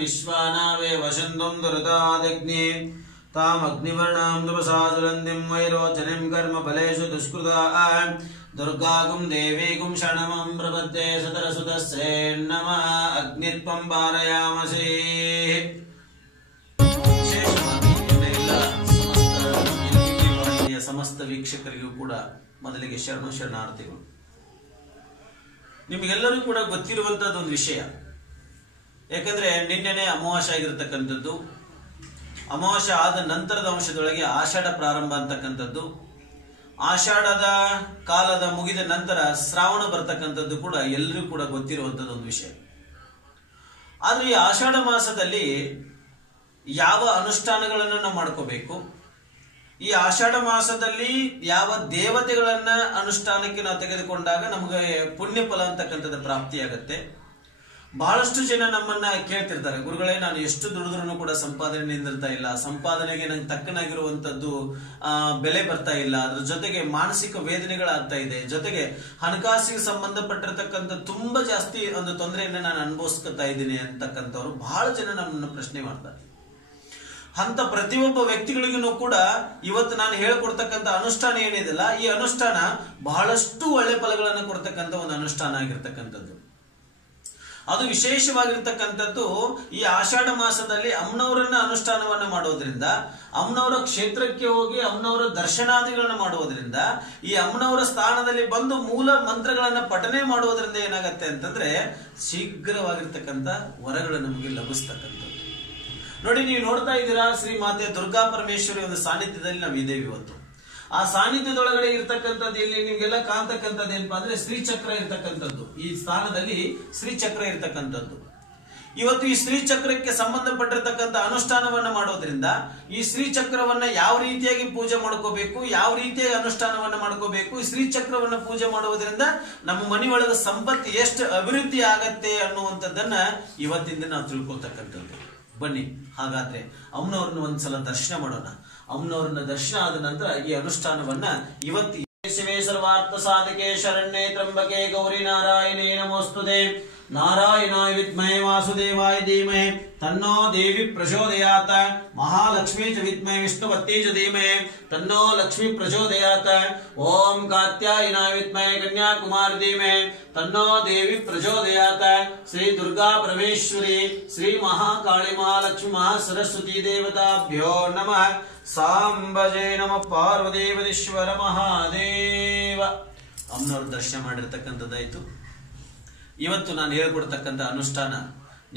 ವಿಶ್ವಾನಾವೇ दुरतादग्ने तामग्निवर्णां ತಾಮಗ್ನಿವರ್ಣಾಂ ದುಪಸಾದುರಂದಿಂ ವೈರೋಚನಿಂ ಕರ್ಮ ಫಲೇಷು ದುಷ್ಕೃತಾ. ದುರ್ಗಾಗುಂ ದೇವೀಗುಂ ಶರಣಮಂ ಪ್ರಪದ್ಯೆ अग्नित्वं ನಮಃ ಅಗ್ನಿತ್ವಂ ಪಾರಯಾಮಸೇ. ವಿಶೇಷವಾಗಿ ಸಮಸ್ತ ಸಮಸ್ತ ವೀಕ್ಷಕರಿಗೂ ಕೂಡ ಮೊದಲಿಗೆ ಶರಣು ಶರಣಾರ್ಥಿಗಳು. ನಿಮಗೆಲ್ಲರೂ ಕೂಡ ಗೊತ್ತಿರುವಂತದ್ದು ಒಂದು ವಿಷಯ. ಯಾಕಂದ್ರೆ ನಿನ್ನೆನೆ ಅಮಾವಾಸ್ಯ ಆಗಿರತಕ್ಕಂಥದ್ದು. ಅಮಾವಾಸ್ಯ ಆದ ನಂತರದ ಅಂಶದೊಳಗೆ ಆಷಾಢ ಪ್ರಾರಂಭ ಅಂತಕ್ಕಂಥದ್ದು. ಆಷಾಢದ ಕಾಲದ ಮುಗಿದ ನಂತರ ಶ್ರಾವಣ ಬರ್ತಕ್ಕಂಥದ್ದು ಕೂಡ ಎಲ್ಲರೂ ಕೂಡ ಗೊತ್ತಿರುವಂಥದ್ದು ಒಂದು ವಿಷಯ. ಆದ್ರೆ ಈ ಆಷಾಢ ಮಾಸದಲ್ಲಿ ಯಾವ ಅನುಷ್ಠಾನಗಳನ್ನು ನಾವು ಮಾಡ್ಕೋಬೇಕು? ಈ ಆಷಾಢ ಮಾಸದಲ್ಲಿ ಯಾವ ದೇವತೆಗಳನ್ನ ಅನುಷ್ಠಾನಕ್ಕೆ ನಾವು ತೆಗೆದುಕೊಂಡಾಗ ನಮಗೆ ಪುಣ್ಯ ಫಲ ಅಂತಕ್ಕಂಥದ್ದು ಪ್ರಾಪ್ತಿಯಾಗತ್ತೆ. ಬಹಳಷ್ಟು ಜನ ನಮ್ಮನ್ನ ಕೇಳ್ತಿರ್ತಾರೆ. ಗುರುಗಳೇ, ನಾನು ಎಷ್ಟು ದುಡಿದ್ರು ಕೂಡ ಸಂಪಾದನೆ ನಿಂದಿರ್ತಾ ಇಲ್ಲ. ಸಂಪಾದನೆಗೆ ನಂಗೆ ತಕ್ಕನಾಗಿರುವಂತದ್ದು ಬೆಲೆ ಬರ್ತಾ ಇಲ್ಲ. ಅದ್ರ ಜೊತೆಗೆ ಮಾನಸಿಕ ವೇದನೆಗಳಾಗ್ತಾ ಇದೆ. ಜೊತೆಗೆ ಹಣಕಾಸಿಗೆ ಸಂಬಂಧಪಟ್ಟಿರ್ತಕ್ಕಂಥ ತುಂಬಾ ಜಾಸ್ತಿ ಒಂದು ತೊಂದರೆಯನ್ನ ನಾನು ಅನುಭವಿಸ್ಕೊತಾ ಇದ್ದೀನಿ ಅಂತಕ್ಕಂಥವ್ರು ಬಹಳ ಜನ ನಮ್ಮನ್ನ ಪ್ರಶ್ನೆ ಮಾಡ್ತಾರೆ. ಅಂತ ಪ್ರತಿಯೊಬ್ಬ ವ್ಯಕ್ತಿಗಳಿಗೂ ಕೂಡ ಇವತ್ತು ನಾನು ಹೇಳ್ಕೊಡ್ತಕ್ಕಂಥ ಅನುಷ್ಠಾನ ಏನಿದೆಲ್ಲ, ಈ ಅನುಷ್ಠಾನ ಬಹಳಷ್ಟು ಒಳ್ಳೆ ಫಲಗಳನ್ನು ಕೊಡ್ತಕ್ಕಂಥ ಒಂದು ಅನುಷ್ಠಾನ ಆಗಿರ್ತಕ್ಕಂಥದ್ದು. ಅದು ವಿಶೇಷವಾಗಿರ್ತಕ್ಕಂಥದ್ದು ಈ ಆಷಾಢ ಮಾಸದಲ್ಲಿ ಅಮ್ಮನವರನ್ನ ಅನುಷ್ಠಾನವನ್ನು ಮಾಡೋದ್ರಿಂದ ಅಮ್ಮನವರ ಕ್ಷೇತ್ರಕ್ಕೆ ಹೋಗಿ ಅಮ್ಮನವರ ದರ್ಶನಾದಿಗಳನ್ನು ಮಾಡುವುದರಿಂದ ಈ ಅಮ್ಮನವರ ಸ್ಥಾನದಲ್ಲಿ ಬಂದು ಮೂಲ ಮಂತ್ರಗಳನ್ನು ಪಠನೆ ಮಾಡುವುದರಿಂದ ಏನಾಗತ್ತೆ ಅಂತಂದ್ರೆ ಶೀಘ್ರವಾಗಿರ್ತಕ್ಕಂಥ ವರಗಳು ನಮಗೆ ಲಭಿಸ್ತಕ್ಕಂಥದ್ದು. ನೋಡಿ, ನೀವು ನೋಡ್ತಾ ಇದ್ದೀರಾ ಶ್ರೀ ಮಾತೆ ದುರ್ಗಾ ಪರಮೇಶ್ವರಿ ಒಂದು ಸಾನ್ನಿಧ್ಯದಲ್ಲಿ ನಾವು ಇದ್ದೇವೆ ಇವತ್ತು ಆ ಸಾನ್ನಿಧ್ಯದೊಳಗಡೆ ಇರ್ತಕ್ಕಂಥದ್ದು ಇಲ್ಲಿ ನಿಮ್ಗೆಲ್ಲ ಕಾಣ್ತಕ್ಕಂಥದ್ದು ಏನಪ್ಪಾ ಅಂದ್ರೆ ಶ್ರೀಚಕ್ರ ಇರ್ತಕ್ಕಂಥದ್ದು. ಈ ಸ್ಥಾನದಲ್ಲಿ ಶ್ರೀಚಕ್ರ ಇರ್ತಕ್ಕಂಥದ್ದು. ಇವತ್ತು ಈ ಶ್ರೀಚಕ್ರಕ್ಕೆ ಸಂಬಂಧಪಟ್ಟಿರ್ತಕ್ಕಂಥ ಅನುಷ್ಠಾನವನ್ನ ಮಾಡೋದ್ರಿಂದ ಈ ಶ್ರೀಚಕ್ರವನ್ನ ಯಾವ ರೀತಿಯಾಗಿ ಪೂಜೆ ಮಾಡ್ಕೋಬೇಕು, ಯಾವ ರೀತಿಯಾಗಿ ಅನುಷ್ಠಾನವನ್ನ ಮಾಡ್ಕೋಬೇಕು, ಈ ಶ್ರೀಚಕ್ರವನ್ನ ಪೂಜೆ ಮಾಡುವುದರಿಂದ ನಮ್ಮ ಮನೆಯೊಳಗ ಸಂಪತ್ತು ಎಷ್ಟು ಅಭಿವೃದ್ಧಿ ಆಗತ್ತೆ ಅನ್ನುವಂಥದ್ದನ್ನ ಇವತ್ತಿಂದ ನಾವು ತಿಳ್ಕೊಳ್ತಕ್ಕಂಥದ್ದು. ಬನ್ನಿ, ಹಾಗಾದ್ರೆ ಅವನವ್ರನ್ನ ಒಂದ್ಸಲ ದರ್ಶನ ಮಾಡೋಣ. ಅವನವ್ರನ್ನ ದರ್ಶನ ಆದ ನಂತರ ಈ ಅನುಷ್ಠಾನವನ್ನ ಇವತ್ತಿ ಶಿವೇ ಸರ್ವಾರ್ಥ ಸಾಧಕೆ ಶರಣ್ಯೇ ತ್ರಂಬಕೆ ಗೌರಿ ನಾರಾಯಣೇ ನಮೋಸ್ತುತೆ. ನಾರಾಯಣಾಯ ವಿದ್ಮಹೇ ವಾಸುದೇವಾಯ ಧೀಮಹಿ ತನ್ನೋ ದೇವಿ ಪ್ರಚೋದಯಾತ ಮಹಾಲಕ್ಷ್ಮೀ ಚ ವಿದ್ಮಹೇ ವಿಷ್ಣುಪತ್ನಿ ಚ ಧೀಮಹಿ ತನ್ನೋ ಲಕ್ಷ್ಮೀ ಪ್ರಚೋದಯಾತ ಓಂ ಕಾತ್ಯಾಯನಾಯ ವಿದ್ಮಹೇ ಕನ್ಯಾಕುಮಾರಿ ಧೀಮಹಿ ತನ್ನೋ ದೇವಿ ಪ್ರಚೋದಯಾತ ಶ್ರೀ ದುರ್ಗಾ ಪರಮೇಶ್ವರಿ ಶ್ರೀ ಮಹಾಕಾಳಿ ಮಹಾಲಕ್ಷ್ಮಿ ಮಹಾ ಸರಸ್ವತಿ ದೇವತಾಭ್ಯೋ ನಮಃ ಸಾಂಬಜೆ ನಮ ಪಾರ್ವದೇವದೇಶ್ವರ ಮಹಾದೇವ ಅಮ್ಮನವ್ರ ದರ್ಶನ ಮಾಡಿರ್ತಕ್ಕಂಥದ್ದಾಯ್ತು ಇವತ್ತು ನಾನು ಹೇಳ್ಕೊಡ್ತಕ್ಕಂಥ ಅನುಷ್ಠಾನ,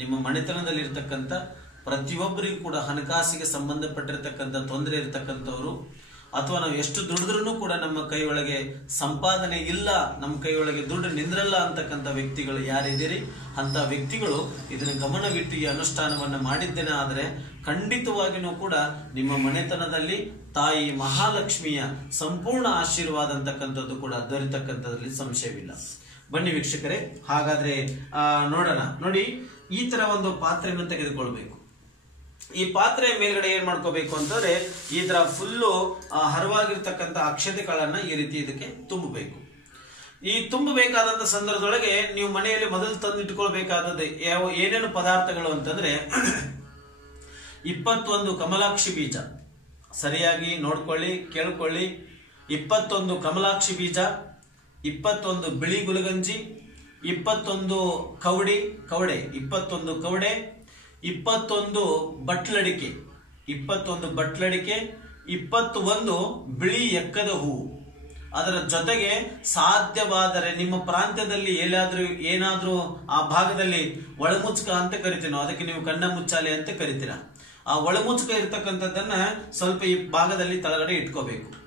ನಿಮ್ಮ ಮನೆತನದಲ್ಲಿರ್ತಕ್ಕಂಥ ಪ್ರತಿಯೊಬ್ಬರಿಗೂ ಕೂಡ ಹಣಕಾಸಿಗೆ ಸಂಬಂಧಪಟ್ಟಿರ್ತಕ್ಕಂಥ ತೊಂದರೆ ಇರತಕ್ಕಂಥವ್ರು, ಅಥವಾ ನಾವು ಎಷ್ಟು ದುಡಿದ್ರೂ ಕೂಡ ನಮ್ಮ ಕೈ ಒಳಗೆ ಸಂಪಾದನೆ ಇಲ್ಲ, ನಮ್ಮ ಕೈ ಒಳಗೆ ದುಡ್ಡು ನಿಂದ್ರಲ್ಲ ಅಂತಕ್ಕಂಥ ವ್ಯಕ್ತಿಗಳು ಯಾರಿದ್ದೀರಿ? ಅಂತ ವ್ಯಕ್ತಿಗಳು ಇದನ್ನ ಗಮನವಿಟ್ಟು ಈ ಅನುಷ್ಠಾನವನ್ನು ಮಾಡಿದ್ದೇನೆ ಆದರೆ ಖಂಡಿತವಾಗಿಯೂ ಕೂಡ ನಿಮ್ಮ ಮನೆತನದಲ್ಲಿ ತಾಯಿ ಮಹಾಲಕ್ಷ್ಮಿಯ ಸಂಪೂರ್ಣ ಆಶೀರ್ವಾದ ಅಂತಕ್ಕಂಥದ್ದು ಕೂಡ ದೊರೆತಕ್ಕಂಥದ್ರಲ್ಲಿ ಸಂಶಯವಿಲ್ಲ. ಬನ್ನಿ ವೀಕ್ಷಕರೇ, ಹಾಗಾದ್ರೆ ನೋಡೋಣ. ನೋಡಿ, ಈ ತರ ಒಂದು ಪಾತ್ರೆಯನ್ನು ತೆಗೆದುಕೊಳ್ಬೇಕು. ಈ ಪಾತ್ರೆ ಮೇಲ್ಗಡೆ ಏನ್ ಮಾಡ್ಕೋಬೇಕು ಅಂತಂದ್ರೆ, ಈ ತರ ಫುಲ್ಲು ಹರವಾಗಿರ್ತಕ್ಕಂಥ ಅಕ್ಷತೆಗಳನ್ನ ಈ ರೀತಿ ಇದಕ್ಕೆ ತುಂಬಬೇಕು. ಈ ತುಂಬಬೇಕಾದಂತ ಸಂದರ್ಭದೊಳಗೆ ನೀವು ಮನೆಯಲ್ಲಿ ಮೊದಲು ತಂದಿಟ್ಕೊಳ್ಬೇಕಾದದ್ದು, ಯಾವ, ಏನೇನು ಪದಾರ್ಥಗಳು ಅಂತಂದ್ರೆ, ಇಪ್ಪತ್ತೊಂದು ಕಮಲಾಕ್ಷಿ ಬೀಜ. ಸರಿಯಾಗಿ ನೋಡ್ಕೊಳ್ಳಿ, ಕೇಳ್ಕೊಳ್ಳಿ. ಇಪ್ಪತ್ತೊಂದು ಕಮಲಾಕ್ಷಿ ಬೀಜ. ಇಪ್ಪತ್ತೊಂದು ಬಿಳಿ ಗುಲಗಂಜಿ, ಇಪ್ಪತ್ತೊಂದು ಕವಡಿ, ಕವಡೆ, ಇಪ್ಪತ್ತೊಂದು ಕವಡೆ, ಇಪ್ಪತ್ತೊಂದು ಬಟ್ಲಡಿಕೆ ಇಪ್ಪತ್ತೊಂದು ಬಟ್ಲಡಿಕೆ, ಇಪ್ಪತ್ತೊಂದು ಬಿಳಿ ಎಕ್ಕದ ಹೂವು ಅದರ ಜೊತೆಗೆ ಸಾಧ್ಯವಾದರೆ ನಿಮ್ಮ ಪ್ರಾಂತ್ಯದಲ್ಲಿ ಎಲ್ಲಾದರೂ ಏನಾದರೂ ಆ ಭಾಗದಲ್ಲಿ ಒಳಮುಚ್ಕ ಅಂತ ಕರಿತೀನೋ, ಅದಕ್ಕೆ ನೀವು ಕಣ್ಣ ಮುಚ್ಚಾಲೆ ಅಂತ ಕರಿತೀರ. ಆ ಒಳಮುಚ್ಕ ಇರ್ತಕ್ಕಂಥದ್ದನ್ನ ಸ್ವಲ್ಪ ಈ ಭಾಗದಲ್ಲಿ ತಳಗಡೆ ಇಟ್ಕೋಬೇಕು.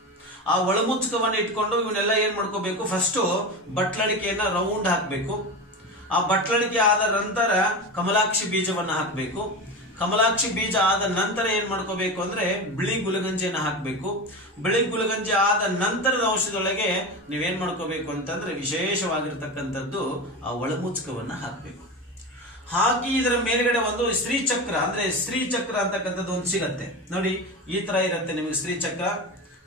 ಆ ಒಳಮುಚ್ಚಕವನ್ನ ಇಟ್ಕೊಂಡು ಇವನ್ನೆಲ್ಲ ಏನ್ ಮಾಡ್ಕೋಬೇಕು? ಫಸ್ಟ್ ಬಟ್ಲಡಿಕೆಯನ್ನ ರೌಂಡ್ ಹಾಕ್ಬೇಕು. ಆ ಬಟ್ಲಡಿಕೆ ಆದ ನಂತರ ಕಮಲಾಕ್ಷಿ ಬೀಜವನ್ನ ಹಾಕ್ಬೇಕು. ಕಮಲಾಕ್ಷಿ ಬೀಜ ಆದ ನಂತರ ಏನ್ ಮಾಡ್ಕೋಬೇಕು ಅಂದ್ರೆ ಬಿಳಿ ಗುಲಗಂಜಿಯನ್ನ ಹಾಕ್ಬೇಕು. ಬಿಳಿ ಗುಲಗಂಜಿ ಆದ ನಂತರದ ಔಷಧದೊಳಗೆ ನೀವೇನ್ ಮಾಡ್ಕೋಬೇಕು ಅಂತಂದ್ರೆ ವಿಶೇಷವಾಗಿರ್ತಕ್ಕಂಥದ್ದು ಆ ಒಳಮುಚ್ಚಕವನ್ನ ಹಾಕ್ಬೇಕು. ಹಾಕಿ ಇದರ ಮೇಲ್ಗಡೆ ಒಂದು ಸ್ತ್ರೀಚಕ್ರ, ಅಂದ್ರೆ ಸ್ತ್ರೀಚಕ್ರ ಅಂತಕ್ಕಂಥದ್ದು ಒಂದು ಸಿಗತ್ತೆ. ನೋಡಿ, ಈ ತರ ಇರುತ್ತೆ ನಿಮಗೆ ಶ್ರೀಚಕ್ರ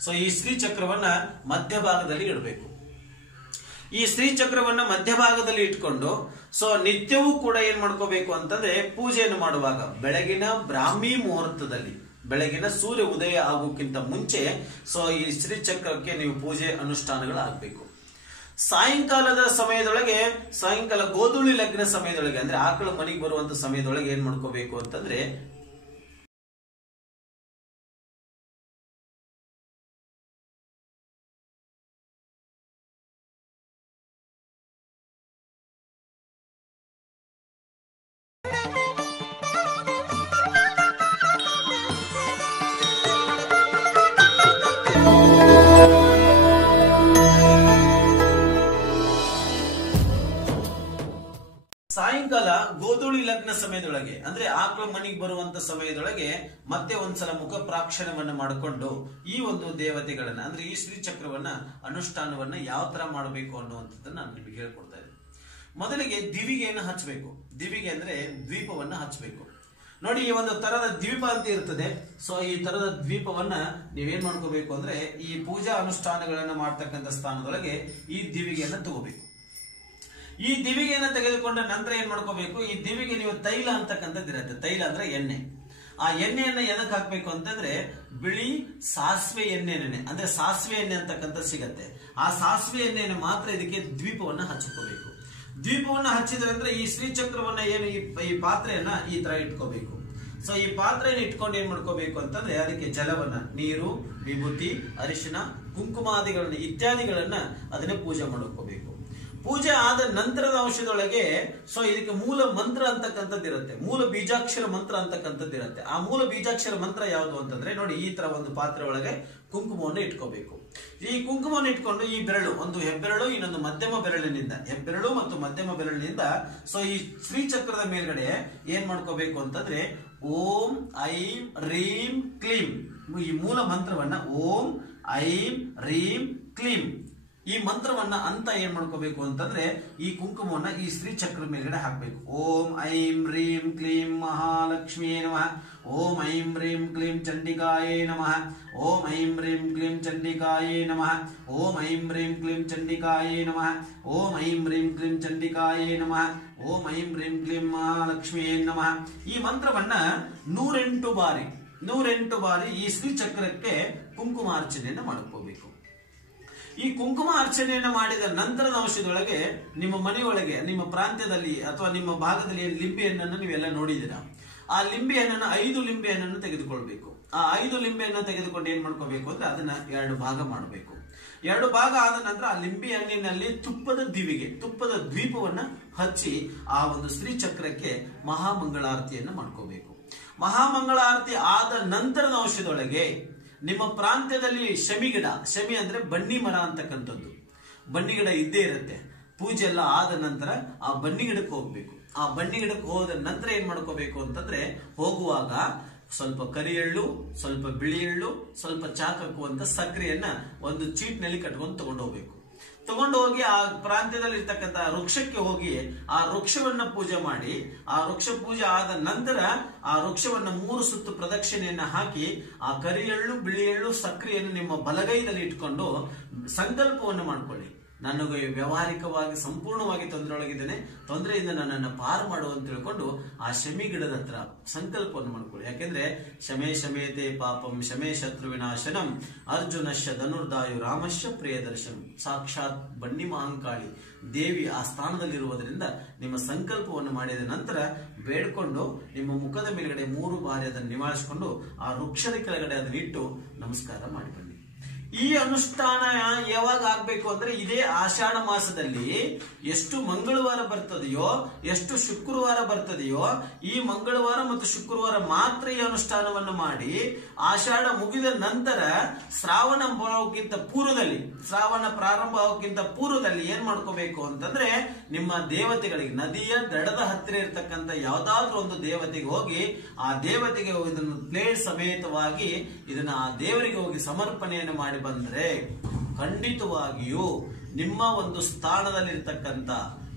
ಸೊ ಈ ಶ್ರೀಚಕ್ರವನ್ನ ಮಧ್ಯಭಾಗದಲ್ಲಿ ಇಡಬೇಕು. ಈ ಶ್ರೀ ಚಕ್ರವನ್ನ ಮಧ್ಯಭಾಗದಲ್ಲಿ ಇಟ್ಕೊಂಡು ಸೊ ನಿತ್ಯವೂ ಕೂಡ ಏನ್ ಮಾಡ್ಕೋಬೇಕು ಅಂತಂದ್ರೆ ಪೂಜೆಯನ್ನು ಮಾಡುವಾಗ, ಬೆಳಗಿನ ಬ್ರಾಹ್ಮಿ ಮುಹೂರ್ತದಲ್ಲಿ, ಬೆಳಗಿನ ಸೂರ್ಯ ಉದಯ ಆಗೋಕ್ಕಿಂತ ಮುಂಚೆ ಸೊ ಈ ಶ್ರೀ ಚಕ್ರಕ್ಕೆ ನೀವು ಪೂಜೆ ಅನುಷ್ಠಾನಗಳಾಗಬೇಕು. ಸಾಯಂಕಾಲದ ಸಮಯದೊಳಗೆ, ಸಾಯಂಕಾಲ ಗೋಧುಳಿ ಲಗ್ನ ಸಮಯದೊಳಗೆ, ಅಂದ್ರೆ ಆಕಳು ಮನೆಗೆ ಬರುವಂತ ಸಮಯದೊಳಗೆ ಏನ್ ಮಾಡ್ಕೋಬೇಕು ಅಂತಂದ್ರೆ ಲಗ್ನ ಸಮಯದೊಳಗೆ, ಅಂದ್ರೆ ಆಕಳ ಮನೆಗೆ ಬರುವಂತ ಸಮಯದೊಳಗೆ ಮತ್ತೆ ಒಂದ್ಸಲ ಮುಖ ಪ್ರಾಕ್ಷಣವನ್ನ ಮಾಡಿಕೊಂಡು ಈ ಒಂದು ದೇವತೆಗಳನ್ನ, ಅಂದ್ರೆ ಈ ಶ್ರೀ ಚಕ್ರವನ್ನ, ಅನುಷ್ಠಾನವನ್ನ ಯಾವ ತರ ಮಾಡಬೇಕು ಅನ್ನುವಂಥದ್ದನ್ನ ನಾನು ನಿಮಗೆ ಹೇಳ್ಕೊಡ್ತಾ ಇದ್ದೀನಿ. ಮೊದಲಿಗೆ ದಿವಿಗೆಯನ್ನು ಹಚ್ಚಬೇಕು ದಿವಿಗೆ ಅಂದ್ರೆ ದ್ವೀಪವನ್ನ ಹಚ್ಚಬೇಕು ನೋಡಿ, ಈ ಒಂದು ತರದ ದ್ವೀಪ ಅಂತ ಇರ್ತದೆ. ಸೊ ಈ ತರದ ದ್ವೀಪವನ್ನ ನೀವೇನ್ ಮಾಡ್ಕೋಬೇಕು ಅಂದ್ರೆ ಈ ಪೂಜಾ ಅನುಷ್ಠಾನಗಳನ್ನ ಮಾಡ್ತಕ್ಕಂಥ ಸ್ಥಾನದೊಳಗೆ ಈ ದಿವಿಗೆಯನ್ನ ತಗೋಬೇಕು. ಈ ದಿವಿಗೆಯನ್ನು ತೆಗೆದುಕೊಂಡ ನಂತರ ಏನ್ ಮಾಡ್ಕೋಬೇಕು? ಈ ದಿವಿಗೆ ನೀವು ತೈಲ ಅಂತಕ್ಕಂಥದ್ದು ಇರುತ್ತೆ. ತೈಲ ಅಂದ್ರೆ ಎಣ್ಣೆ. ಆ ಎಣ್ಣೆಯನ್ನ ಎದಕ್ಕೆ ಹಾಕ್ಬೇಕು ಅಂತಂದ್ರೆ ಬಿಳಿ ಸಾಸಿವೆ ಎಣ್ಣೆನೆ ಅಂದ್ರೆ ಸಾಸಿವೆ ಎಣ್ಣೆ ಅಂತಕ್ಕಂಥ ಸಿಗತ್ತೆ. ಆ ಸಾಸಿವೆ ಎಣ್ಣೆಯನ್ನು ಮಾತ್ರ ಇದಕ್ಕೆ ದ್ವೀಪವನ್ನ ದ್ವೀಪವನ್ನ ಹಚ್ಚಿದ್ರೆ ಅಂದ್ರೆ ಈ ಶ್ರೀಚಕ್ರವನ್ನ ಏನು ಈ ಪಾತ್ರೆಯನ್ನ ಈ ತರ ಇಟ್ಕೋಬೇಕು. ಸೊ ಈ ಪಾತ್ರೆಯನ್ನು ಇಟ್ಕೊಂಡು ಏನ್ ಮಾಡ್ಕೋಬೇಕು ಅಂತಂದ್ರೆ ಅದಕ್ಕೆ ಜಲವನ್ನ, ನೀರು, ವಿಭೂತಿ, ಅರಿಶಿನ, ಕುಂಕುಮಾದಿಗಳನ್ನ ಇತ್ಯಾದಿಗಳನ್ನ ಅದನ್ನ ಪೂಜೆ ಮಾಡ್ಕೋಬೇಕು. ಪೂಜೆ ಆದ ನಂತರದ ಅಂಶದೊಳಗೆ ಸೊ ಇದಕ್ಕೆ ಮೂಲ ಮಂತ್ರ ಅಂತಕ್ಕಂಥದ್ದು ಇರುತ್ತೆ. ಮೂಲ ಬೀಜಾಕ್ಷರ ಮಂತ್ರ ಅಂತಕ್ಕಂಥದ್ದು ಇರುತ್ತೆ. ಆ ಮೂಲ ಬೀಜಾಕ್ಷರ ಮಂತ್ರ ಯಾವುದು ಅಂತಂದ್ರೆ, ನೋಡಿ ಈ ತರ ಒಂದು ಪಾತ್ರೆ ಒಳಗೆ ಕುಂಕುಮವನ್ನು ಇಟ್ಕೋಬೇಕು. ಈ ಕುಂಕುಮವನ್ನು ಇಟ್ಕೊಂಡು ಈ ಬೆರಳು, ಒಂದು ಹೆಬ್ಬೆರಳು, ಇನ್ನೊಂದು ಮಧ್ಯಮ ಬೆರಳಿನಿಂದ. ಹೆಬ್ಬೆರಳು ಮತ್ತು ಮಧ್ಯಮ ಬೆರಳಿನಿಂದ ಸೊ ಈ ಶ್ರೀಚಕ್ರದ ಮೇಲ್ಗಡೆ ಏನ್ ಮಾಡ್ಕೋಬೇಕು ಅಂತಂದ್ರೆ, ಓಂ, ಐಂ, ರೀಂ, ಕ್ಲೀಂ. ಈ ಮೂಲ ಮಂತ್ರವನ್ನ ಓಂ, ಐಂ, ರೀಂ, ಕ್ಲೀಂ. ಈ ಮಂತ್ರವನ್ನ ಅಂತ ಏನ್ ಮಾಡ್ಕೋಬೇಕು ಅಂತಂದ್ರೆ ಈ ಕುಂಕುಮವನ್ನ ಈ ಸ್ತ್ರೀ ಚಕ್ರ ಮೇಲ್ಗಡೆ ಹಾಕ್ಬೇಕು. ಓಂ ಐಂ ರೀಂ ಕ್ಲೀಂ ಮಹಾಲಕ್ಷ್ಮಿಯೇ ನಮಃ. ಓಂ ಐಂ ರೀಂ ಕ್ಲೀಂ ಚಂಡಿಕಾಯೇ ನಮಃ. ಓಂ ಐಂ ರೀಂ ಕ್ಲೀಂ ಚಂಡಿಕಾಯೇ ನಮಃ. ಓಂ ಐಂ ರೀಂ ಕ್ಲೀಂ ಚಂಡಿಕಾಯೇ ನಮಃ. ಓಂ ಐಂ ರೀಂ ಕ್ಲೀಂ ಚಂಡಿಕಾಯೇ ನಮಃ. ಓಂ ಐಂ ರೀಂ ಕ್ಲೀಂ ಮಹಾಲಕ್ಷ್ಮಿಯೇ ನಮಃ. ಈ ಮಂತ್ರವನ್ನ ನೂರೆಂಟು ಬಾರಿ ನೂರೆಂಟು ಬಾರಿ ಈ ಶ್ರೀ ಚಕ್ರಕ್ಕೆ ಕುಂಕುಮಾರ್ಚನೆಯನ್ನು ಮಾಡ್ಕೋಬೇಕು. ಈ ಕುಂಕುಮ ಅರ್ಚನೆಯನ್ನು ಮಾಡಿದ ನಂತರದ ಅಂಶದೊಳಗೆ ನಿಮ್ಮ ಮನೆಯೊಳಗೆ, ನಿಮ್ಮ ಪ್ರಾಂತ್ಯದಲ್ಲಿ ಅಥವಾ ನಿಮ್ಮ ಭಾಗದಲ್ಲಿ ಲಿಂಬೆಯನ್ನು ನೀವೆಲ್ಲ ನೋಡಿದ್ದೀರಾ? ಆ ಲಿಂಬೆ ಹಣ್ಣನ್ನು ಐದು ಲಿಂಬೆ ಹಣ್ಣನ್ನು ತೆಗೆದುಕೊಳ್ಬೇಕು. ಆ ಐದು ಲಿಂಬೆಯನ್ನು ತೆಗೆದುಕೊಂಡು ಏನ್ ಮಾಡ್ಕೋಬೇಕು ಅಂದ್ರೆ ಅದನ್ನ ಎರಡು ಭಾಗ ಮಾಡಬೇಕು. ಎರಡು ಭಾಗ ಆದ ನಂತರ ಆ ಲಿಂಬೆ ಹಣ್ಣಿನಲ್ಲಿ ತುಪ್ಪದ ದಿವಿಗೆ, ತುಪ್ಪದ ದ್ವೀಪವನ್ನ ಹಚ್ಚಿ ಆ ಒಂದು ಶ್ರೀ ಚಕ್ರಕ್ಕೆ ಮಹಾಮಂಗಳಾರತಿಯನ್ನು ಮಾಡ್ಕೋಬೇಕು. ಮಹಾಮಂಗಳಾರತಿ ಆದ ನಂತರದ ಅಂಶದೊಳಗೆ ನಿಮ್ಮ ಪ್ರಾಂತ್ಯದಲ್ಲಿ ಶಮಿ ಗಿಡ, ಶಮಿ ಅಂದ್ರೆ ಬನ್ನಿ ಮರ ಅಂತಕ್ಕಂಥದ್ದು. ಬನ್ನಿ ಗಿಡ ಇದ್ದೇ ಇರುತ್ತೆ. ಪೂಜೆ ಎಲ್ಲ ಆದ ನಂತರ ಆ ಬನ್ನಿ ಗಿಡಕ್ಕೆ ಹೋಗ್ಬೇಕು. ಆ ಬನ್ನಿ ಗಿಡಕ್ಕೆ ಹೋದ ನಂತರ ಏನ್ ಮಾಡ್ಕೋಬೇಕು ಅಂತಂದ್ರೆ ಹೋಗುವಾಗ ಸ್ವಲ್ಪ ಕರಿ ಎಳ್ಳು, ಸ್ವಲ್ಪ ಬಿಳಿ ಎಳ್ಳು, ಸ್ವಲ್ಪ ಚಾಕಕ್ಕುವಂತ ಸಕ್ರಿಯನ್ನ ಸಕ್ಕರೆಯನ್ನ ಒಂದು ಚೀಟ್ನಲ್ಲಿ ಕಟ್ಕೊಂಡು ತಗೊಂಡು ಹೋಗ್ಬೇಕು. ತಗೊಂಡು ಹೋಗಿ ಆ ಪ್ರಾಂತ್ಯದಲ್ಲಿ ಇರ್ತಕ್ಕಂಥ ವೃಕ್ಷಕ್ಕೆ ಹೋಗಿ ಆ ವೃಕ್ಷವನ್ನ ಪೂಜೆ ಮಾಡಿ, ಆ ವೃಕ್ಷ ಪೂಜೆ ಆದ ನಂತರ ಆ ವೃಕ್ಷವನ್ನ ಮೂರು ಸುತ್ತು ಪ್ರದಕ್ಷಿಣೆಯನ್ನ ಹಾಕಿ, ಆ ಕರಿ ಎಳ್ಳು ಬಿಳಿ ಎಳ್ಳು ಸಕ್ರಿಯನ್ನು ನಿಮ್ಮ ಬಲಗೈದಲ್ಲಿ ಇಟ್ಕೊಂಡು ಸಂಕಲ್ಪವನ್ನು ಮಾಡ್ಕೊಳ್ಳಿ. ನನಗೆ ವ್ಯಾವಹಾರಿಕವಾಗಿ ಸಂಪೂರ್ಣವಾಗಿ ತೊಂದರೆಯೊಳಗಿದ್ದೇನೆ. ತೊಂದರೆಯಿಂದ ನನ್ನನ್ನು ಪಾರು ಮಾಡು ಅಂತ ತಿಳ್ಕೊಂಡು ಆ ಶಮಿ ಗಿಡದ ಹತ್ರ ಸಂಕಲ್ಪವನ್ನು ಮಾಡ್ಕೊಳ್ಳಿ. ಯಾಕೆಂದ್ರೆ, ಶಮೇ ಶಮೇತೆ ಪಾಪಂ, ಶಮೇ ಶತ್ರು ವಿನಾಶನಂ ಅರ್ಜುನಶ್ಯ ಧನುರ್ದಾಯು ರಾಮಶ್ಯ ಪ್ರಿಯ ದರ್ಶನಂ ಸಾಕ್ಷಾತ್ ಬನ್ನಿ ಮಹಾಂಕಾಳಿ ದೇವಿ ಆ ಸ್ಥಾನದಲ್ಲಿರುವುದರಿಂದ ನಿಮ್ಮ ಸಂಕಲ್ಪವನ್ನು ಮಾಡಿದ ನಂತರ ಬೇಡ್ಕೊಂಡು ನಿಮ್ಮ ಮುಖದ ಮೇಲ್ಗಡೆ ಮೂರು ಬಾರಿ ಅದನ್ನು ನಿವಾರಿಸಿಕೊಂಡು ಆ ವೃಕ್ಷದ ಕೆಳಗಡೆ ಅದನ್ನಿಟ್ಟು ನಮಸ್ಕಾರ ಮಾಡಿ ಬನ್ನಿ ಈ ಅನುಷ್ಠಾನ ಯಾವಾಗ ಆಗ್ಬೇಕು ಅಂದ್ರೆ ಇದೇ ಆಷಾಢ ಮಾಸದಲ್ಲಿ ಎಷ್ಟು ಮಂಗಳವಾರ ಬರ್ತದೆಯೋ, ಎಷ್ಟು ಶುಕ್ರವಾರ ಬರ್ತದೆಯೋ, ಈ ಮಂಗಳವಾರ ಮತ್ತು ಶುಕ್ರವಾರ ಮಾತ್ರ ಈ ಅನುಷ್ಠಾನವನ್ನು ಮಾಡಿ ಆಷಾಢ ಮುಗಿದ ನಂತರ ಶ್ರಾವಣ ಬರೋಕ್ಕಿಂತ ಪೂರ್ವದಲ್ಲಿ, ಶ್ರಾವಣ ಪ್ರಾರಂಭ ಆಗೋಕ್ಕಿಂತ ಪೂರ್ವದಲ್ಲಿ ಏನ್ ಮಾಡ್ಕೋಬೇಕು ಅಂತಂದ್ರೆ ನಿಮ್ಮ ದೇವತೆಗಳಿಗೆ, ನದಿಯ ದಡದ ಹತ್ತಿರ ಇರತಕ್ಕಂತ ಯಾವ್ದಾದ್ರೂ ಒಂದು ದೇವತೆಗೆ ಹೋಗಿ, ಆ ದೇವತೆಗೆ ಇದನ್ನು ಪ್ಲೇಟ್ ಸಮೇತವಾಗಿ ಇದನ್ನ ಆ ದೇವರಿಗೆ ಹೋಗಿ ಸಮರ್ಪಣೆಯನ್ನು ಮಾಡಿ ಬಂದ್ರೆ ಖಂಡಿತವಾಗಿಯೂ ನಿಮ್ಮ ಒಂದು ಸ್ಥಾನದಲ್ಲಿರ್ತಕ್ಕಂಥ,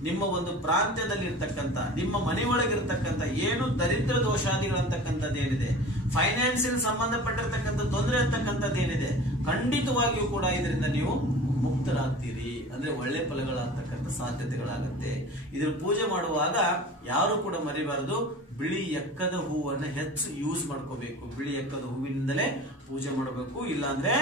ನಿಮ್ಮ ಒಂದು ಪ್ರಾಂತ್ಯದಲ್ಲಿರ್ತಕ್ಕಂಥ, ನಿಮ್ಮ ಮನೆ ಒಳಗಿರ್ತಕ್ಕಂಥ ಏನು ದರಿದ್ರ ದೋಷಾದಿಗಳಂತಕ್ಕಂಥದ್ದು ಏನಿದೆ ಫೈನಾನ್ಸಿಯಲ್ ಸಂಬಂಧಪಟ್ಟಿರ್ತಕ್ಕಂಥ ತೊಂದರೆ ಅಂತಕ್ಕಂಥದ್ದು ಏನಿದೆ, ಖಂಡಿತವಾಗಿಯೂ ಕೂಡ ಇದರಿಂದ ನೀವು ಮುಕ್ತರಾಗ್ತೀರಿ. ಅಂದ್ರೆ ಒಳ್ಳೆ ಫಲಗಳಾಗ್ತಕ್ಕಂಥ ಸಾಧ್ಯತೆಗಳಾಗತ್ತೆ. ಇದ್ರ ಪೂಜೆ ಮಾಡುವಾಗ ಯಾರು ಕೂಡ ಮರಿಬಾರದು. ಬಿಳಿ ಎಕ್ಕದ ಹೂವನ್ನ ಹೆಚ್ಚು ಯೂಸ್ ಮಾಡ್ಕೋಬೇಕು. ಬಿಳಿ ಎಕ್ಕದ ಹೂವಿನಿಂದಲೇ ಪೂಜೆ ಮಾಡಬೇಕು. ಇಲ್ಲಾಂದ್ರೆ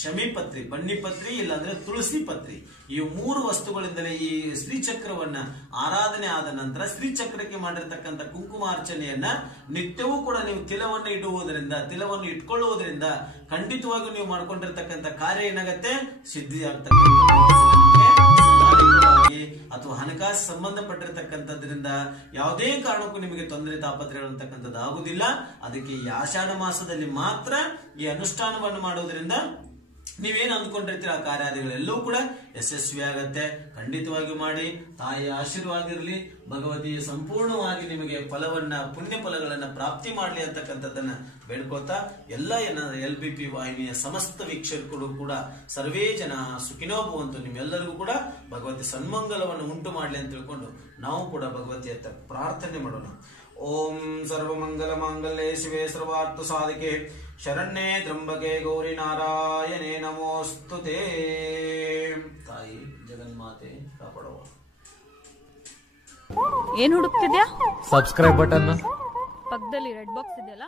ಶಮಿ ಪತ್ರಿ ಬನ್ನಿ ಪತ್ರಿ ಇಲ್ಲಾಂದ್ರೆ ತುಳಸಿ ಪತ್ರಿ ಈ ಮೂರು ವಸ್ತುಗಳಿಂದಲೇ ಈ ಶ್ರೀಚಕ್ರವನ್ನ ಆರಾಧನೆ ಆದ ನಂತರ ಶ್ರೀಚಕ್ರಕ್ಕೆ ಮಾಡಿರ್ತಕ್ಕಂಥ ಕುಂಕುಮಾರ್ಚನೆಯನ್ನ ನಿತ್ಯವೂ ಕೂಡ ನೀವು ತಿಲವನ್ನ ಇಡುವುದರಿಂದ, ತಿಲವನ್ನು ಇಟ್ಕೊಳ್ಳುವುದರಿಂದ ಖಂಡಿತವಾಗಿಯೂ ನೀವು ಮಾಡ್ಕೊಂಡಿರ್ತಕ್ಕಂಥ ಕಾರ್ಯ ಏನಾಗತ್ತೆ? ಸಿದ್ಧಿ ಆಗ್ತಕ್ಕಂಥ ಅಥವಾ ಹಣಕಾಸು ಸಂಬಂಧಪಟ್ಟಿರತಕ್ಕಂಥದ್ರಿಂದ ಯಾವುದೇ ಕಾರಣಕ್ಕೂ ನಿಮಗೆ ತೊಂದರೆ ಅಂತಕ್ಕಂಥದ್ದು ಆಗುದಿಲ್ಲ ಅದಕ್ಕೆ ಈ ಆಷಾಢ ಮಾಸದಲ್ಲಿ ಮಾತ್ರ ಈ ಅನುಷ್ಠಾನವನ್ನು ಮಾಡುವುದರಿಂದ ನೀವೇನು ಅಂದ್ಕೊಂಡಿರ್ತೀರ ಆ ಕಾರ್ಯಾದಿಗಳೆಲ್ಲವೂ ಕೂಡ ಯಶಸ್ವಿ ಆಗತ್ತೆ. ಖಂಡಿತವಾಗಿ ಮಾಡಿ. ತಾಯಿಯ ಆಶೀರ್ವಾದ ಇರಲಿ ಭಗವತಿ ಸಂಪೂರ್ಣವಾಗಿ ನಿಮಗೆ ಫಲವನ್ನ, ಪುಣ್ಯ ಫಲಗಳನ್ನ ಪ್ರಾಪ್ತಿ ಮಾಡಲಿ ಅಂತಕ್ಕಂಥದ್ದನ್ನ ಬೇಡ್ಕೋತಾ ಎಲ್ಲ ಏನ ಎಲ್ ಬಿ ಪಿ ವಾಹಿನಿಯ ಸಮಸ್ತ ವೀಕ್ಷಕರು ಕೂಡ ಸರ್ವೇ ಜನ ಸುಖಿನೋ ಭವಂತು ನಿಮ್ಮೆಲ್ಲರಿಗೂ ಕೂಡ ಭಗವತಿ ಸನ್ಮಂಗಲವನ್ನು ಉಂಟು ಮಾಡಲಿ ಅಂತ ತಿಳ್ಕೊಂಡು ನಾವು ಕೂಡ ಭಗವತಿ ಹತ್ತ ಪ್ರಾರ್ಥನೆ ಮಾಡೋಣ. ಓಂ ಸರ್ವಮಂಗಲ ಮಾಂಗಲ್ಯೆ ಶಿವೇ ಸರ್ವಾರ್ಥ ಸಾಧಕೆ. ಶರಣ್ಯೇ ತ್ರಂಬಕೆ ಗೌರಿ ನಾರಾಯಣೇ ನಮೋಸ್ತುತೇ ತಾಯಿ ಜಗನ್ಮಾತೆ ಕಾಪಾಡುವ. ಏನ್ ಹುಡುಕ್ತಿದ್ಯಾ? ಸಬ್ಸ್ಕ್ರೈಬ್ ಬಟನ್ ಪಕ್ಕದಲ್ಲಿ ರೆಡ್ ಬಾಕ್ಸ್ ಇದೆಯಲ್ಲ?